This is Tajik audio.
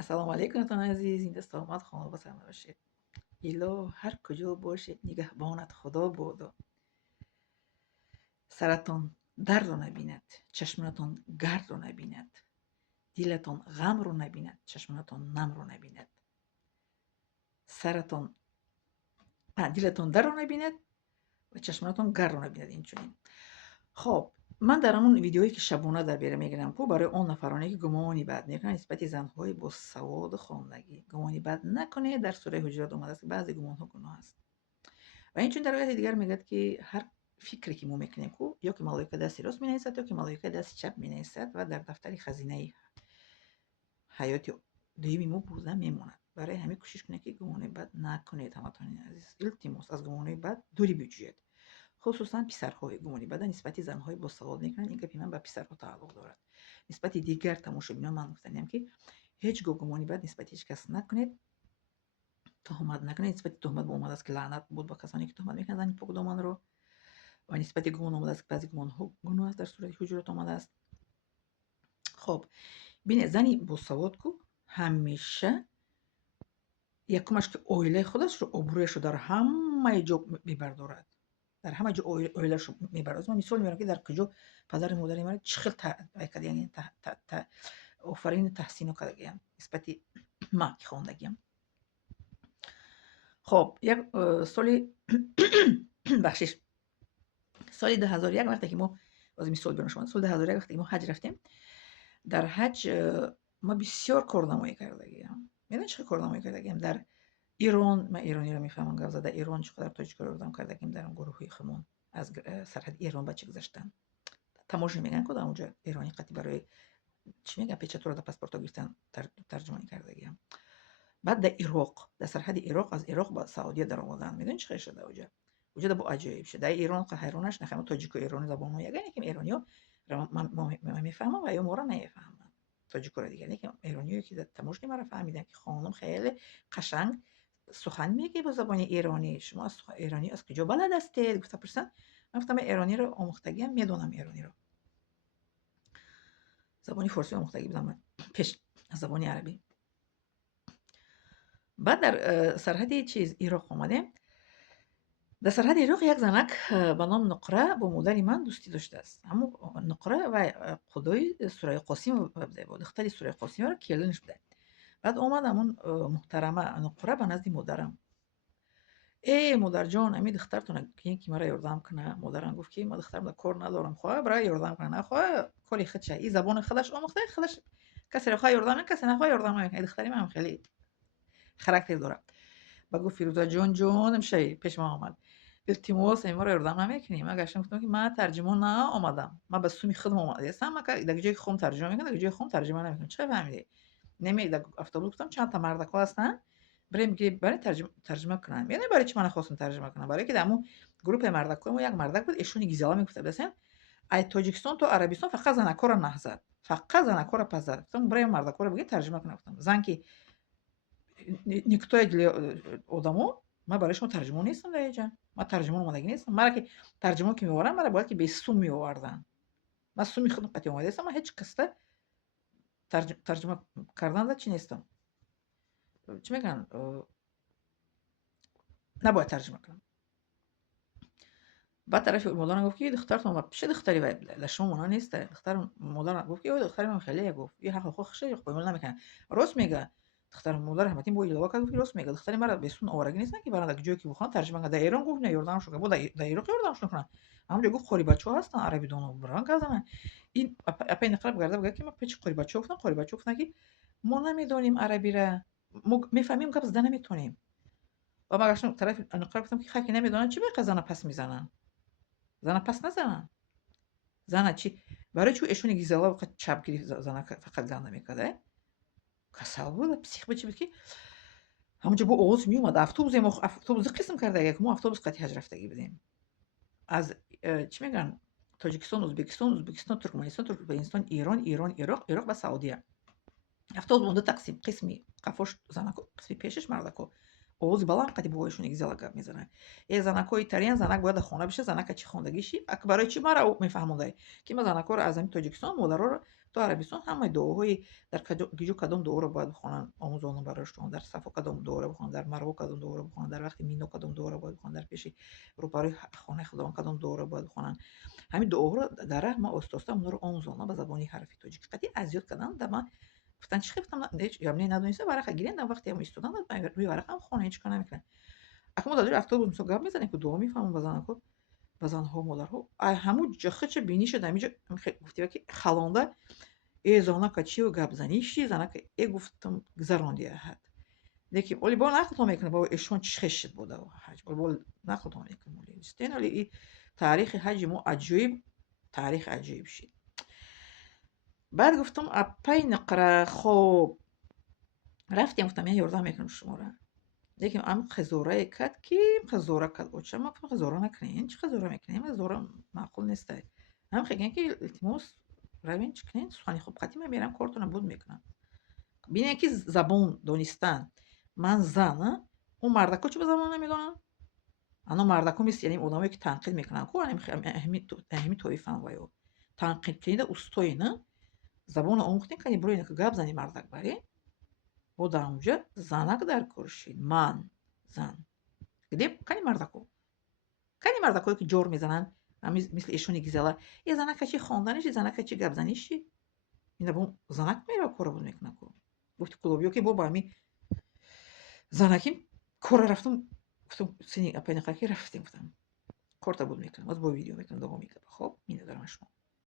السلام علیکم تان عزیز، این دست آمد خانه بسر باشید. ایلا هر کجا باشید نگهبانت خدا بود و سرتان درد رو نبیند، چشمتان گرد رو نبیند، دلتان غم رو نبیند، چشمتان نم رو نبیند، سرتان دلتان در رو نبیند و چشمتان گرد رو نبیند. اینچنین. خب من در همون ویدیویی که شبونه در بیره میگیرم کو برای اون نفرانی که گمانی بد میکنن نسبت زنهای با سواد خواندگی گمانی بد نکنه. در سوره حجرات اومده است که بعضی گمان ها گناه است و اینچون در آیات دیگر میگه که هر فکری که ما میکنیم کو یا که ملائکه دست راست مینویسد یا که ملائکه دست چپ مینویسد و در دفتر خزینه حیات دویمی ما بوده میموند. برای همین کوشش کنید که گمان بد نکنید. همتون عزیز التماس از گمان بد دوری بجوید، خصوصا پسرهای گمانی بد نسبت زنهای با سواد میکنن. این گپی من به پسرها تعلق دارد. نسبت دیگر تماشابینان من گفتنیم که هیچ گمانی بد نسبت هیچ کس نکنید، تهمت نکنید. نسبت تهمت به اومده است که لعنت بود با کسانی که تهمت میکنن زن پاک دامن رو، و نسبت گمان اومده است که بعضی گمان ها گناه است. در صورت حجرات اومده است. خب ببین زنی با سواد کو همیشه یکمش که اویله خودش رو ابرویش رو در همه جا میبردارد، در همه جا اویلش رو میبرد. من مثال میارم که در کجا پدر مادر من چخل کرد، یعنی آفرین تحسین کردگیم نسبت ما که خواندگیم. خب یک سالی بخشش سال 2001 وقتی که ما از مثال بیارم شما سال 2001 وقتی که ما حج رفتیم، در حج ما بسیار کارنامایی کردگیم. میدونی چه کارنامایی کردگیم در ایران؟ من ایرانی رو میفهمم گفت در ایران چقدر تاجیک رو کردم کردگیم. در اون گروهی خمون از سرحد ایران بچه گذاشتن تماشا میگن کدام اونجا ایرانی قطعی برای چی میگن پیچتور در پاسپورت گرفتن ترجمه کردگیم. بعد در عراق در سرحد عراق از عراق با سعودی در آمدن. میدونی چه شده اونجا با عجایب شده. در ایران حیرانش نخواهم تاجیک و ایرانی زبان ها یگانه که ایرانی‌ها من میفهمم و یا ما را نمیفهمم. تاجیک رو دیگه که ایرانی‌ها که تماشا مرا فهمیدن که خانم خیلی قشنگ سخن میگه با زبان ایرانی. شما از ایرانی از کجا بلد هستید؟ گفت پرسن. من گفتم ایرانی رو آموختگی هم میدونم، ایرانی رو زبانی فارسی آموختگی بودم پیش از زبانی عربی. بعد در سرحد چیز عراق اومدیم. در سرحد عراق یک زنک به نام نقره با مادر من دوستی داشته است. اما نقره و خدای سوره قاسم بوده بود، دختری سوره قاسم رو کلنش بوده. بعد اومد همون محترمه نقره به نزد مادرم. ای مادر جان امی دخترتون که مرا یاردم کنه. مادرم گفت که ما دخترم کار ندارم، خواه برای یاردم کنه. نه خواه کاری خودشه، این زبان خودش آموخته، خودش کسی رو خواه یاردم نه، کسی نخواه یاردم نمیکنه. دختری من خیلی خاراکتر داره. با گفت فیروزه جان امشه پیش ما آمد التماس ما رو یاردم نمیکنیم. من گشتم گفتم که من ترجمه نه آمدم، من به سومی خودم آمده هستم. من در جای خودم ترجمه میکنم، در جای خودم ترجمه نمیکنم. چه فهمیدی؟ نمیده. اتوبوس گفتم چند تا مردکا هستن بریم که برای ترجمه کنم. یعنی برای چی من خواستم ترجمه کنم؟ برای که در اون گروه مردکا ما یک مردک بود ایشون گیزالا میگفت بسن ای تاجیکستان تو عربستان فقط زنکار نهزد، فقط زنکار پزد. گفتم برای مردکا رو بگی ترجمه کنم. گفتم زن که никто для одаму من برای شما ترجمه نیستم. در اینجا من ترجمه اومدگی نیستم. مرا که ترجمه که میوارن مرا باید که به سوم میآوردن. من سومی خودم قطعی اومده هستم. من هیچ کسته ترجمه کردن در چی نیستم. چی میگن نباید ترجمه کنم. بعد طرف مادرم گفت که دخترتون ما پیش دختری لشما مونا نیست. دختر مادرم گفت که دختری من خیلی گفت یه حق خو خشه قبول نمیکنه. راست میگه. دختر مادر همتین بو ایلوا کرد. گفت راست میگه. دختری مرا بهسون آورگی نیستن که برن در جایی که بخوان ترجمه کنه. در ایران گفت نه یاردم شو. بود در عراق یاردم کنن. همونجا گفت خوری بچه‌ها هستن عربی دونو بران کردن. این اپا نقرب گرده بگه که ما پیچ خوری بچه‌ها گفتن. خوری بچه‌ها گفتن که ما نمیدونیم عربی را، ما میفهمیم که زدن نمیتونیم. و ما گشتم طرف نقرب گفتم که خاکی نمیدونن چی به قزانه پس میزنن. زنه پس نزنن. زنه چی برای چون ایشون گیزالا فقط چپ گرفت زنه فقط زن نمیکرده. کسل بود پسیخ بچی بود که همونجا با آواز میومد. اتوبوس قسم کرده که ما اتوبوس قطعی حج رفتگی بودیم از چی میگن تاجیکستان ازبکستان ترکمنستان ایران عراق و سعودیه. اتوبوس مونده تقسیم قسمی قفوش زنه قسمی پیشش مردکو овози баланд қади бовоишон ягзела гап мезанад. Занакҳои италиян занак бояд дар хона бишад, занака чӣ хондагиши барои чӣ маро мефаҳмондай, ки ма занакҳоро аз ҳамин Тоҷикистон, модарҳоро то Арабистон ҳамаи дуоҳои дар киҷу кадом дуоро бояд бихонанд, омӯзонам барояшон, дар Сафо кадом дуоро бихонанд, дар Марво кадом дуоро бихонанд, дар вақти Мино кадом дуоро бояд бихонанд, дар пеши рӯбарои хонаи Худованд кадом дуоро бояд бихонанд. Ҳамин дуоҳоро дар раҳ ман оста онҳоро омӯзонам ба забони ҳарфи тоҷикӣ. Қади азёд карданд да ман гуфтанд чӣ гуфтам ҳеҷ ямне надонистам, варақа гирем дар вақти ҳам истодан рӯи варақа ҳам хона ҳеҷ кар намекунам. Акун мо дар ҷойи автобус мисол гап мезанем ки дуо мефаҳмон ба занакҳо, ба занҳо, модарҳо. Ҳамун ҷо хича биниша дар ҳамин ҷо гуфтива ки халонда занака чӣ гап заниши, занака гуфтам гузаронди аҳад. Лекин оли бо нақлтон мекунам бо эшон чӣ хешид буда ҳаҷ. Оли бо нақлтон мекунам оли. Истен оли и таърихи ҳаҷи мо аҷоиб, таърихи аҷоиб шид. Баъд гуфтам апай нуқра хоб рафтем, гуфтам ян ёрдам мекунам шуморо. Лекин ам хизорае кард ки хизора кард. Оча ма гуфтам хизора накунед. Чӣ хизора мекунем? Хизора маъқул нестай. Ҳам мегӯянд ки илтимос равен чӣ кунед, сухани хуб қати ман мерам кортонам буд мекунам. Бинед ки забон донистан. Ман зан, он мардако чӣ ба забон намедонанд? Ано мардако мисли яъни одамое ки танқид мекунанд ку ҳамин тоифан ваё. Танқид кунида устои на забона омӯхтем кани бироед ки гап зани мардак баре. Бо дар онҷа занак дар кор шид. Ман зан. Гидеб кани мардако. Кани мардакое ки ҷор мезананд, мисли эшони гизела. Занака чӣ хонданиши, занака чӣ гапзаниши. Ина бо занак мера кора буд мекунад ку. Гуфти кулобиё ки бо ба ҳами занаким кора рафтам. Гуфтам сини апай нақаки рафтем, гуфтам. Корта буд мекунам. Аз бо видео мекунам давом мегап. Хоб, минадарам шумо.